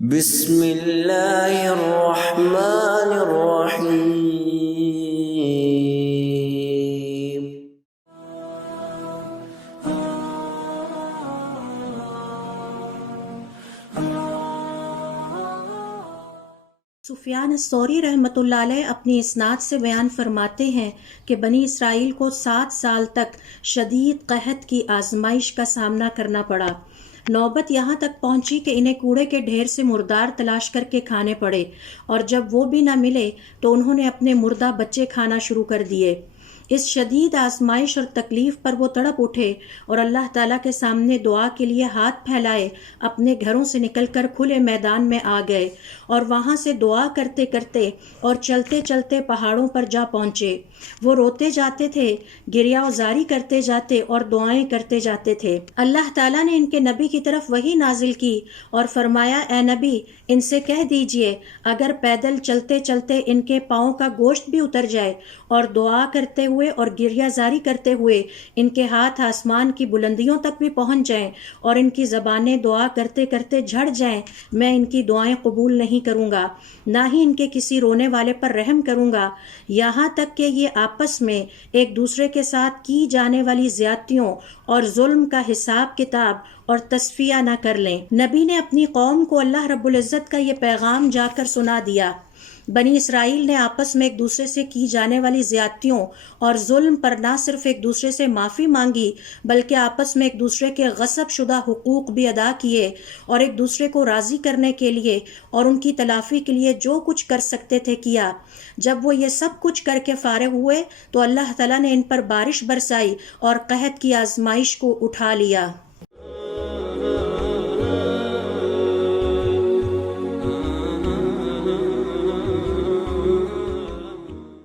بسم اللہ الرحمن الرحیم۔ سفیان الثوری رحمۃ اللہ علیہ اپنی اسناد سے بیان فرماتے ہیں کہ بنی اسرائیل کو 7 سال تک شدید قحط کی آزمائش کا سامنا کرنا پڑا۔ نوبت یہاں تک پہنچی کہ انہیں کوڑے کے ڈھیر سے مردار تلاش کر کے کھانے پڑے، اور جب وہ بھی نہ ملے تو انہوں نے اپنے مردہ بچے کھانا شروع کر دیے۔ اس شدید آزمائش اور تکلیف پر وہ تڑپ اٹھے اور اللہ تعالیٰ کے سامنے دعا کے لیے ہاتھ پھیلائے اپنے گھروں سے نکل کر کھلے میدان میں آ گئے، اور وہاں سے دعا کرتے کرتے اور چلتے چلتے پہاڑوں پر جا پہنچے۔ وہ روتے جاتے تھے، گریہ زاری کرتے جاتے اور دعائیں کرتے جاتے تھے۔ اللہ تعالیٰ نے ان کے نبی کی طرف وحی نازل کی اور فرمایا، اے نبی، ان سے کہہ دیجئے اگر پیدل چلتے چلتے ان کے پاؤں کا گوشت بھی اتر جائے اور دعا کرتے ہوئے اور گریہ زاری کرتے ہوئے ان کے ہاتھ آسمان کی بلندیوں تک بھی پہنچ جائیں اور ان کی زبانیں دعا کرتے کرتے جھڑ جائیں، میں ان کی دعائیں قبول نہیں کروں گا، نہ ہی ان کے کسی رونے والے پر رحم کروں گا، یہاں تک کہ یہ آپس میں ایک دوسرے کے ساتھ کی جانے والی زیادتیوں اور ظلم کا حساب کتاب اور تصفیہ نہ کر لیں۔ نبی نے اپنی قوم کو اللہ رب العزت کا یہ پیغام جا کر سنا دیا۔ بنی اسرائیل نے آپس میں ایک دوسرے سے کی جانے والی زیادتیوں اور ظلم پر نہ صرف ایک دوسرے سے معافی مانگی، بلکہ آپس میں ایک دوسرے کے غصب شدہ حقوق بھی ادا کیے، اور ایک دوسرے کو راضی کرنے کے لیے اور ان کی تلافی کے لیے جو کچھ کر سکتے تھے کیا۔ جب وہ یہ سب کچھ کر کے فارغ ہوئے تو اللہ تعالیٰ نے ان پر بارش برسائی اور قحط کی آزمائش کو اٹھا لیا۔